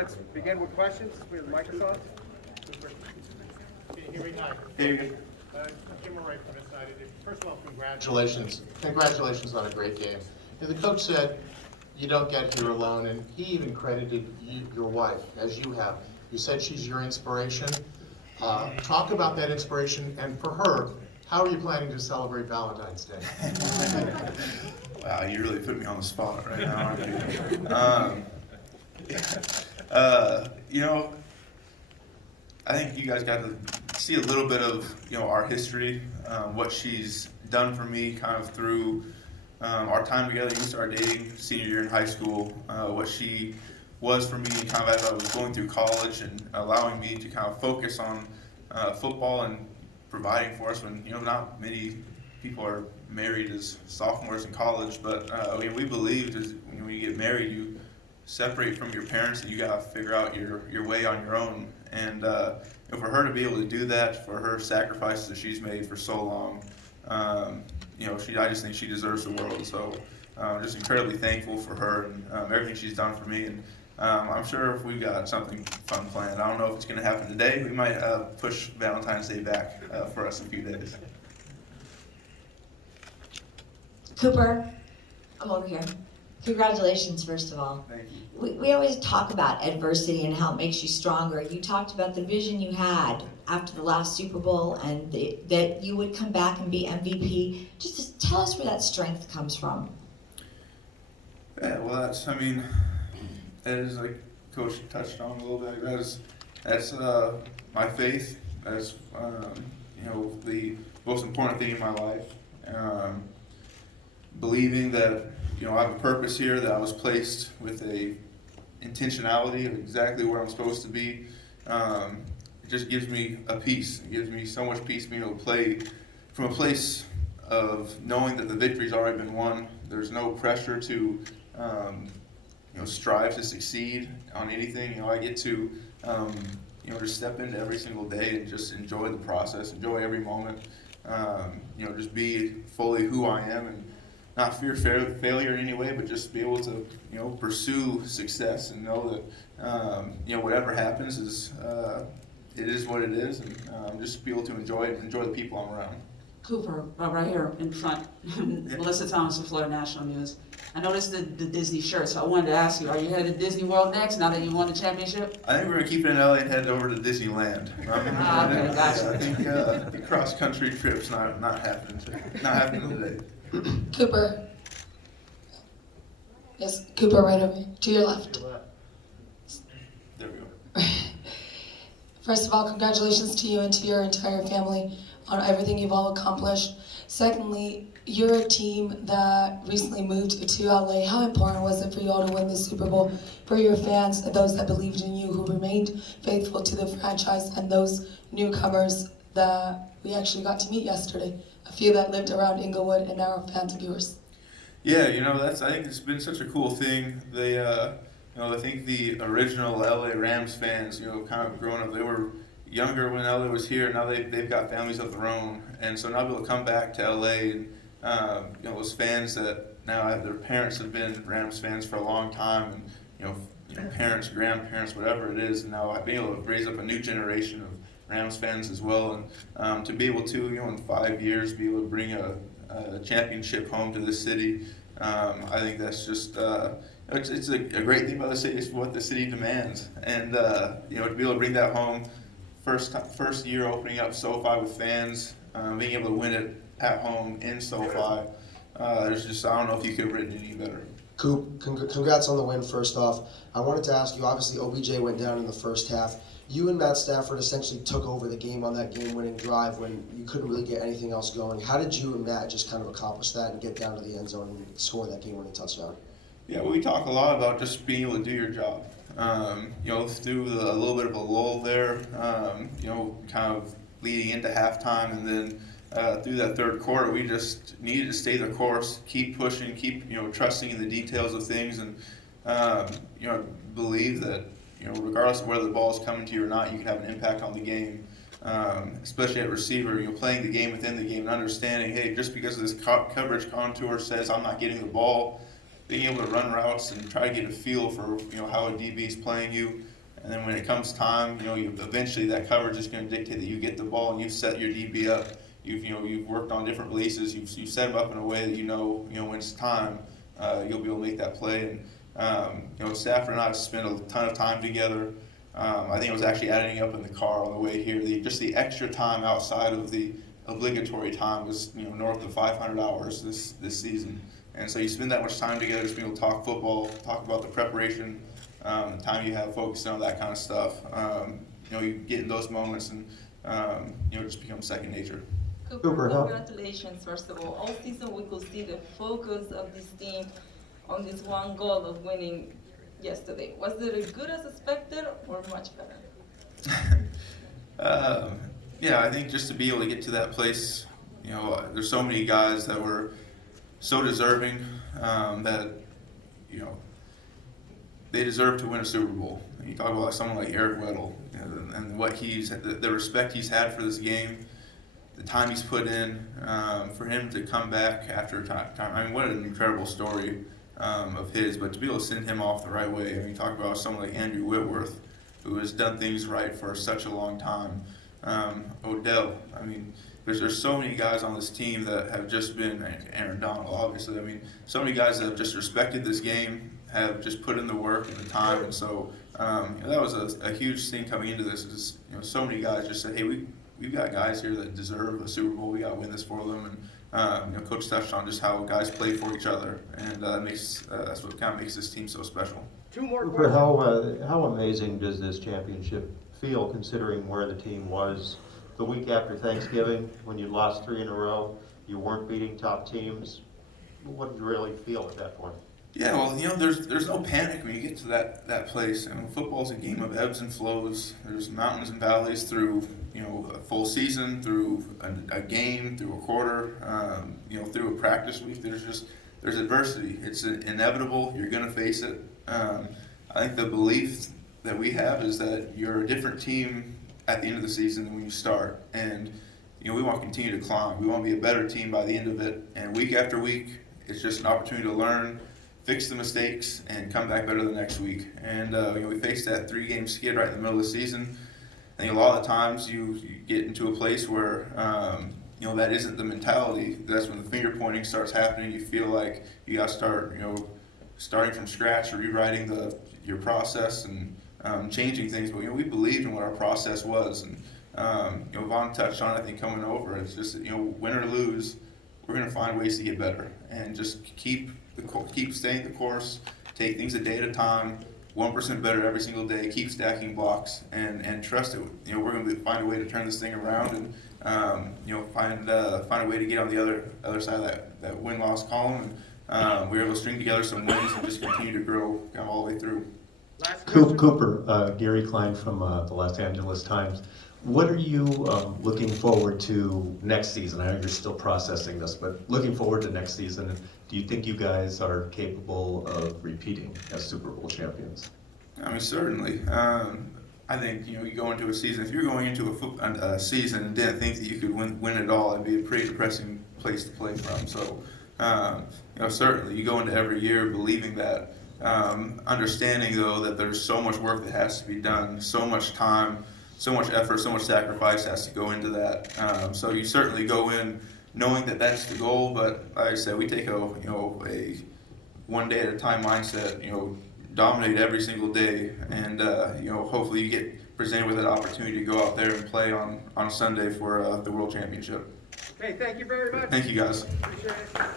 let's begin with questions. We have the microphones. Can you hear me? Hi. Hey, Jim Murray from this side. First of all, congratulations. Congratulations on a great game. The coach said you don't get here alone, and he even credited your wife, as you have. You said she's your inspiration. Talk about that inspiration, and for her, how are you planning to celebrate Valentine's Day? wow, you really put me on the spot right now, aren't you? I think you guys got to see a little bit of, our history, what she's done for me kind of through our time together. We started dating senior year in high school, what she was for me kind of as I was going through college and allowing me to kind of focus on football and providing for us when, not many people are married as sophomores in college, but we believed as when you get married, you separate from your parents and you got to figure out your way on your own. And for her to be able to do that, for her sacrifices that she's made for so long, I just think she deserves the world. So I'm just incredibly thankful for her and everything she's done for me. And I'm sure if we've got something fun planned, I don't know if it's going to happen today. We might push Valentine's Day back for us a few days. Cooper, I'm over here. Congratulations, first of all. Thank you. We always talk about adversity and how it makes you stronger. You talked about the vision you had after the last Super Bowl and that you would come back and be MVP. Just tell us where that strength comes from. Yeah, well, that is like Coach touched on a little bit. That's my faith. That's the most important thing in my life. Believing that I have a purpose here, that I was placed with a intentionality of exactly where I'm supposed to be. It just gives me a peace. It gives me so much peace being able to play from a place of knowing that the victory's already been won. There's no pressure to strive to succeed on anything. I get to just step into every single day and just enjoy the process, enjoy every moment. Just be fully who I am and not fear failure in any way, but just be able to pursue success and know that whatever happens is it is what it is, and just be able to enjoy it and enjoy the people I'm around. Cooper, right here in front. Melissa Thomas of Florida National News. I noticed the Disney shirt, so I wanted to ask you, are you headed to Disney World next now that you won the championship? I think we're going to keep it in LA and head over to Disneyland. Okay, gotcha. I think the cross-country trip's not happening today. Cooper. Yes, Cooper, right over here, to your left. There we go. First of all, congratulations to you and to your entire family on everything you've all accomplished. Secondly, you're a team that recently moved to LA. How important was it for you all to win the Super Bowl, for your fans and those that believed in you, who remained faithful to the franchise, and those newcomers that we actually got to meet yesterday, a few that lived around Inglewood and now are fans of yours? Yeah, I think it's been such a cool thing. They, I think the original LA Rams fans, kind of growing up, they were younger when LA was here. Now they've got families of their own, and so now they'll come back to LA and those fans that now have their parents have been Rams fans for a long time, and parents, grandparents, whatever it is, and now being able to raise up a new generation of Rams fans as well, and to be able to in 5 years be able to bring a championship home to the city. I think that's just it's a great thing about the city. It's what the city demands, and to be able to bring that home. First year opening up SoFi with fans, being able to win it at home in SoFi. There's just, I don't know if you could have written any better. Coop, congrats on the win first off. I wanted to ask you, obviously OBJ went down in the first half. You and Matt Stafford essentially took over the game on that game-winning drive when you couldn't really get anything else going. How did you and Matt just kind of accomplish that and get down to the end zone and score that game-winning touchdown? Yeah, we talk a lot about just being able to do your job. Through a little bit of a lull there, kind of leading into halftime, and then through that third quarter, we just needed to stay the course, keep pushing, keep trusting in the details of things, and believe that regardless of whether the ball is coming to you or not, you can have an impact on the game. Especially at receiver, playing the game within the game and understanding, hey, just because this coverage contour says I'm not getting the ball, being able to run routes and try to get a feel for, how a DB is playing you. And then when it comes time, eventually that coverage is going to dictate that you get the ball and you set your DB up. You've worked on different releases. You've set them up in a way that when it's time, you'll be able to make that play. And Stafford and I spent a ton of time together. I think it was actually adding up in the car on the way here. Just the extra time outside of the obligatory time was north of 500 hours this season. And so you spend that much time together, just being able to talk football, talk about the preparation, the time you have focusing on that kind of stuff. You get in those moments and it just becomes second nature. Cooper, congratulations, first of all season we could see the focus of this team on this one goal of winning yesterday. Was it as good as expected or much better? Yeah, I think just to be able to get to that place, there's so many guys that were so deserving that, they deserve to win a Super Bowl. And you talk about someone like Eric Weddle, and what the respect he's had for this game, the time he's put in, for him to come back after time. I mean, what an incredible story of his, but to be able to send him off the right way. I mean, you talk about someone like Andrew Whitworth, who has done things right for such a long time. Odell, I mean, there's so many guys on this team that have just been, Aaron Donald, obviously. I mean, so many guys that have just respected this game, have just put in the work and the time, and so that was a huge thing coming into this. Is so many guys just said, hey, we've got guys here that deserve a Super Bowl. We got to win this for them, and Coach touched on just how guys play for each other, and that's what kind of makes this team so special. Two more Cooper, questions. how amazing does this championship feel, considering where the team was the week after Thanksgiving when you lost 3 in a row? You weren't beating top teams. What did you really feel at that point? Yeah, well, there's no panic when you get to that place. I mean, football's a game of ebbs and flows. There's mountains and valleys through, a full season, through a game, through a quarter, through a practice week. There's adversity. It's inevitable. You're going to face it. I think the belief that we have is that you're a different team at the end of the season than when you start. And, we want to continue to climb. We want to be a better team by the end of it. And week after week, it's just an opportunity to learn, fix the mistakes, and come back better the next week. And we faced that 3-game skid right in the middle of the season. I think a lot of the times you get into a place where that isn't the mentality. That's when the finger pointing starts happening. You feel like you got to start starting from scratch, or rewriting your process and changing things. But we believed in what our process was, and Vaughn touched on it, I think, coming over. It's just win or lose, we're going to find ways to get better, and just keep staying the course, take things a day at a time, 1% better every single day, keep stacking blocks, and trust it. We're going to find a way to turn this thing around, and find a way to get on the other side of that win-loss column. And we were able to string together some wins and just continue to grow all the way through. Last question. Cooper, Gary Klein from the Los Angeles Times. What are you looking forward to next season? I know you're still processing this, but looking forward to next season, do you think you guys are capable of repeating as Super Bowl champions? I mean, certainly. I think, you go into a season, if you're going into a season and didn't think that you could win it all, it'd be a pretty depressing place to play from. So, certainly you go into every year believing that, understanding though that there's so much work that has to be done, so much time, so much effort, so much sacrifice has to go into that. So you certainly go in knowing that that's the goal, but like I said, we take a one day at a time mindset, dominate every single day, and hopefully you get presented with an opportunity to go out there and play on Sunday for the World Championship. Okay, thank you very much. Thank you guys. Appreciate it.